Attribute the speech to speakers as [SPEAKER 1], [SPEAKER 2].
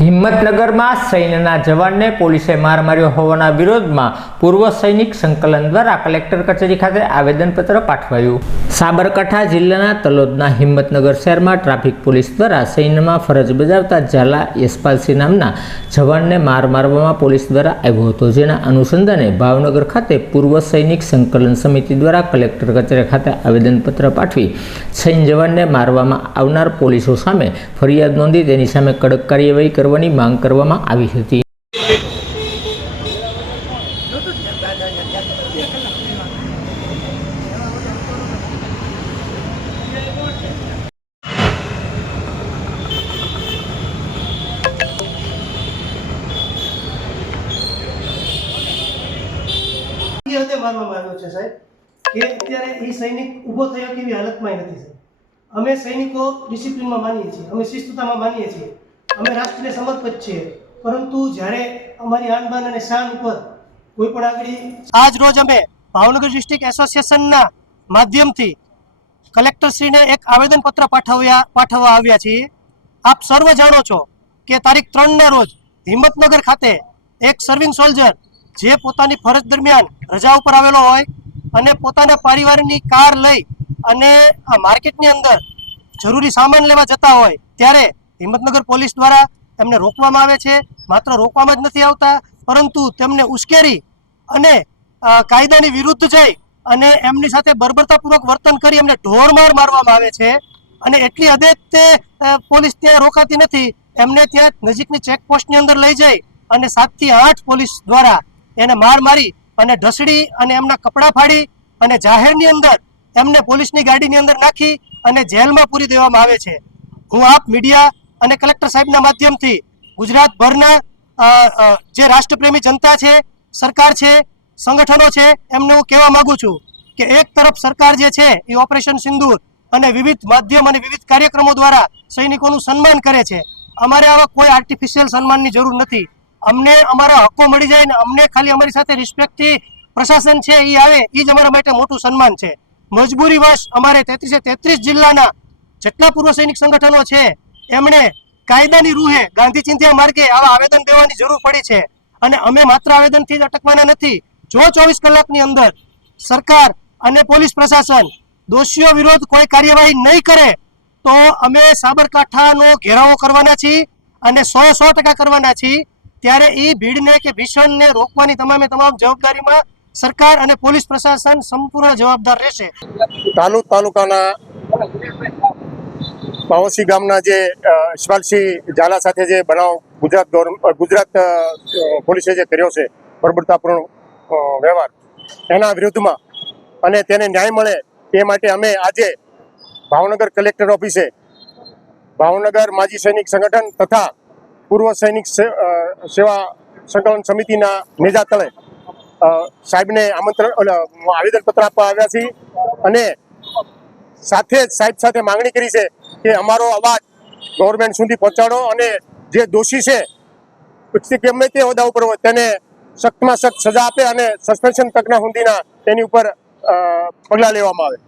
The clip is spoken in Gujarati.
[SPEAKER 1] હિંમતનગરમાં સૈન્યના જવાનને પોલીસે માર માર્યો હોવાના વિરોધમાં પૂર્વ સૈનિક સંકલન દ્વારા કલેક્ટર કચેરી ખાતે આવેદનપત્ર પાઠવાયું. સાબરકાંઠા જિલ્લાના તલોદના હિંમતનગર શહેરમાં ટ્રાફિક પોલીસ દ્વારા સૈન્યમાં ફરજ બજાવતા ઝાલા યશપાલસિંહ નામના જવાનને માર મારવામાં પોલીસ દ્વારા આવ્યો હતો. જેના અનુસંધાને ભાવનગર ખાતે પૂર્વ સૈનિક સંકલન સમિતિ દ્વારા કલેક્ટર કચેરી ખાતે આવેદનપત્ર પાઠવી સૈન્ય જવાનને મારવામાં આવનાર પોલીસો સામે ફરિયાદ નોંધી તેની સામે કડક કાર્યવાહી કરવાની માંગ કરવામાં આવી હતી.
[SPEAKER 2] એ આવ્યો છે સાહેબ, કે અત્યારે એ સૈનિક ઊભો થયો કેવી હાલતમાં નથી સાહેબ. અમે સૈનિકો ડિસિપ્લિનમાં માનીએ છીએ, અમે શિસ્તતામાં માનીએ છીએ. અમે રાષ્ટ્રને સમર્પિત છીએ. પરંતુ જ્યારે અમારી આનબાન અને શાન ઉપર કોઈ પણ આગળ આજ રોજ અમે ભાવનગર ડિસ્ટ્રિક્ટ એસોસિએશનના માધ્યમથી કલેક્ટરશ્રીને એક આવેદનપત્ર પાઠવ્યા, પાઠવવા આવ્યા છીએ. આપ સર્વ જાણો છો કે તારીખ ત્રણના રોજ હિંમતનગર ખાતે એક સર્વિંગ સોલ્જર જે પોતાની ફરજ દરમિયાન રજા ઉપર આવેલો હોય અને પોતાના પરિવારની કાર લઈ અને આ માર્કેટની અંદર જરૂરી સામાન લેવા જતા હોય, ત્યારે હિંમતનગર પોલીસ દ્વારા એમને રોકવામાં આવે છે. માત્ર રોકવામાં જ નથી આવતા, પરંતુ તેમને ઉશ્કેરી અને કાયદાની વિરુદ્ધ જઈ અને એમની સાથે બર્બરતાપૂર્વક વર્તન કરી એમને ઢોરમાર મારવામાં આવે છે. અને એટલી હદે તે પોલીસ ત્યાં રોકાતી નથી. એમને ત્યાં નજીકની ચેકપોસ્ટની અંદર લઈ જઈ અને સાતથી આઠ પોલીસ દ્વારા એને માર મારી અને ઢસડી અને એમના કપડાં ફાડી અને જાહેરની અંદર એમને પોલીસની ગાડીની અંદર નાખી અને જેલમાં પૂરી દેવામાં આવે છે. હું આપ મીડિયા અને કલેક્ટર સાહેબના માધ્યમથી ગુજરાતભરના જે રાષ્ટ્રપ્રેમી જનતા છે, સરકાર છે, સંગઠનો છે, એમને હું કહેવા માગું છું કે એક તરફ સરકાર જે છે એ ઓપરેશન સિંદૂર અને વિવિધ માધ્યમ અને વિવિધ કાર્યક્રમો દ્વારા સૈનિકોનું સન્માન કરે છે. અમારે આવા કોઈ આર્ટિફિશિયલ સન્માનની જરૂર નથી. અમને અમારા હક્કો મળી જાય ને અમને ખાલી અમારી સાથે રિસ્પેક્ટથી પ્રશાસન છે એ આવે, એ જ અમારા માટે મોટું સન્માન છે. મજબૂરીવશ અમારે તેત્રીસે તેત્રીસ જિલ્લાના જેટલા પૂર્વ સૈનિક સંગઠનો છે એમણે કાયદાની રૂહે ગાંધી ચિંધ્યા માર્ગે આવા આવેદન દેવાની જરૂર પડી છે. અને અમે માત્ર આવેદનથી જ અટકવાના નથી. જો ચોવીસ કલાકની અંદર સરકાર અને પોલીસ પ્રશાસન દોષીઓ વિરુદ્ધ કોઈ કાર્યવાહી નહીં કરે, તો અમે સાબરકાંઠાનો ઘેરાવો કરવાના છીએ અને સો સો ટકા કરવાના છીએ. ત્યારે એ ભીડને કે ભીષણને રોકવાની તમામે તમામ જવાબદારીમાં સરકાર અને પોલીસ પ્રશાસન સંપૂર્ણ જવાબદાર રહેશે.
[SPEAKER 3] તાલુક તાલુકાના પાવસી ગામના જે અ, ઝાલા સાથે જે બનાવ ગુજરાત ગુજરાત પોલીસે જે કર્યો છે પ્રબળતાપૂર્ણ વ્યવહાર એના વિરુદ્ધમાં અને તેને ન્યાય મળે તે માટે અમે આજે ભાવનગર કલેક્ટર ઓફિસે ભાવનગર માજી સૈનિક સંગઠન તથા પૂર્વ સૈનિક સેવા સંકલન સમિતિના નેજા તળે સાહેબને આમંત્રણ આવેદનપત્ર આપવા આવ્યા છીએ અને સાથે જ સાહેબ સાથે માંગણી કરી છે કે અમારો અવાજ ગવર્મેન્ટ સુધી પહોંચાડો અને જે દોષી છે ગમે તે હોદ્દા ઉપર હોય, તેને સખ્તમાં સખ્ત સજા આપે અને સસ્પેન્શન તકના સુધીના તેની ઉપર પગલાં લેવામાં આવે.